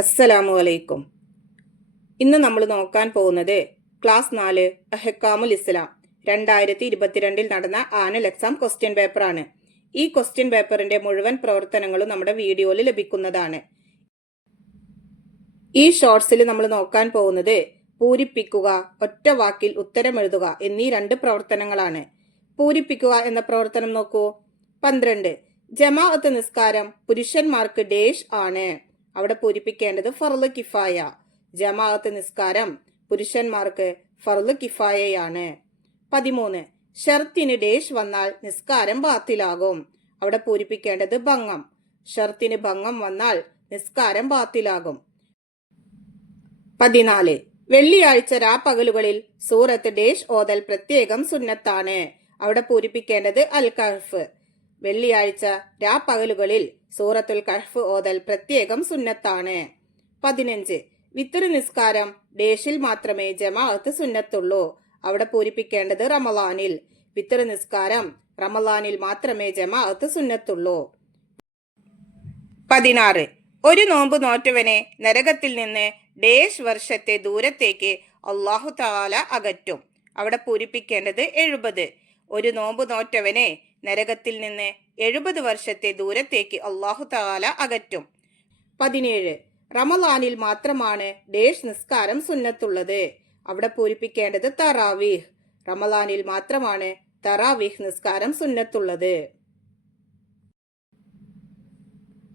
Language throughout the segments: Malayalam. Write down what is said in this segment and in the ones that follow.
അസ്സലാമു അലൈക്കും. ഇന്ന് നമ്മൾ നോക്കാൻ പോകുന്നത് ക്ലാസ് 4 അഹ്കാമുൽ ഇസ്ലാം 2022 നടന്ന ആനുവൽ എക്സാം ക്വസ്റ്റ്യൻ പേപ്പറാണ്. ഈ ക്വസ്റ്റ്യൻ പേപ്പറിന്റെ മുഴുവൻ പ്രവർത്തനങ്ങളും നമ്മുടെ വീഡിയോയിൽ ലഭിക്കുന്നതാണ്. ഈ ഷോർട്സിൽ നമ്മൾ നോക്കാൻ പോകുന്നത് പൂരിപ്പിക്കുക, ഒറ്റ വാക്കിൽ ഉത്തരമെഴുതുക എന്നീ 2 പ്രവർത്തനങ്ങളാണ്. പൂരിപ്പിക്കുക എന്ന പ്രവർത്തനം നോക്കൂ. 12 ജമാഅത്ത് നിസ്കാരം പുരുഷന്മാർക്ക് ഡേഷ് ആണ്. അവിടെ പൂരിപ്പിക്കേണ്ടത് ഫർള് കിഫായ. ജമാഅത്ത് നിസ്കാരം പുരുഷന്മാർക്ക് ഫർള് കിഫായയാണ്. 13 ഷർത്തിന് ഡേഷ് വന്നാൽ നിസ്കാരം ബാത്തിലാകും. അവിടെ പൂരിപ്പിക്കേണ്ടത് ഭംഗം. ഷർത്തിന് ഭംഗം വന്നാൽ നിസ്കാരം ബാത്തിലാകും. 14 വെള്ളിയാഴ്ച രാപ്പകലുകളിൽ സൂറത്ത് ഡേഷ് ഓതൽ പ്രത്യേകം സുന്നത്താണ്. അവിടെ പൂരിപ്പിക്കേണ്ടത് അൽ കഹ്ഫ്. വെള്ളിയാഴ്ച രാപ്പകലുകളിൽ സൂറത്തുൽ കഹ്ഫ് ഓതൽ പ്രത്യേകം സുന്നത്താണ്. 15 വിത്ർ നിസ്കാരം ഡേഷിൽ മാത്രമേ ജമാഅത്ത് സുന്നത്തുള്ളൂ. അവിടെ പൂരിപ്പിക്കേണ്ടത് റമളാനിൽ. വിത്ർ നിസ്കാരം റമളാനിൽ മാത്രമേ ജമാഅത്ത് സുന്നത്തുള്ളൂ. 16 ഒരു നോമ്പ് നോറ്റവനെ നരകത്തിൽ നിന്ന് ഡേഷ് വർഷത്തെ ദൂരത്തേക്ക് അല്ലാഹു തആല അകറ്റും. അവിടെ പൂരിപ്പിക്കേണ്ടത് 70. ഒരു നോമ്പ് നോറ്റവനെ നരകത്തിൽ നിന്ന് 70 വർഷത്തെ ദൂരത്തേക്ക് അല്ലാഹു തആല അകറ്റും. 17 റമളാനിൽ മാത്രമാണ് ഡേഷ് നിസ്കാരം സുന്നത്തുള്ളത്. അവിടെ പൂരിപ്പിക്കേണ്ടത് തറാവീഹ്. റമളാനിൽ മാത്രമാണ് തറാവീഹ് നിസ്കാരം സുന്നത്തുള്ളത്.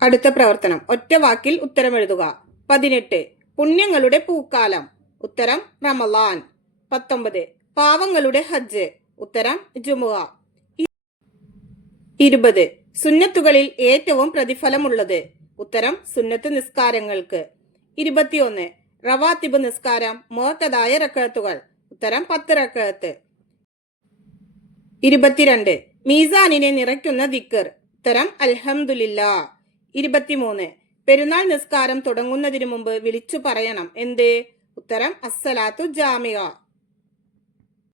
അടുത്ത പ്രവർത്തനം ഒറ്റ വാക്കിൽ ഉത്തരമെഴുതുക. 18 പുണ്യങ്ങളുടെ പൂക്കാലം. ഉത്തരം റമളാൻ. 19 പാവങ്ങളുടെ ഹജ്ജ്. ഉത്തരം ജുമുഅ. 20 സുന്നത്തുകളിൽ ഏറ്റവും പ്രതിഫലമുള്ളത്. ഉത്തരം സുന്നത്ത് നിസ്കാരങ്ങൾക്ക്. 21 റവാത്തിബ് നിസ്കാരം മുഅത്തദായ റക്അത്തുകൾ. ഉത്തരം 10 റക്അത്ത്. 22 മീസാനിനെ നിറയ്ക്കുന്ന ദിക്ർ. ഉത്തരം അൽഹംദുലില്ലാ. 23 പെരുന്നാൾ നിസ്കാരം തുടങ്ങുന്നതിന് മുമ്പ് വിളിച്ചു പറയണം എന്ത്. ഉത്തരം അസ്സലാത്തു ജാമിഅ.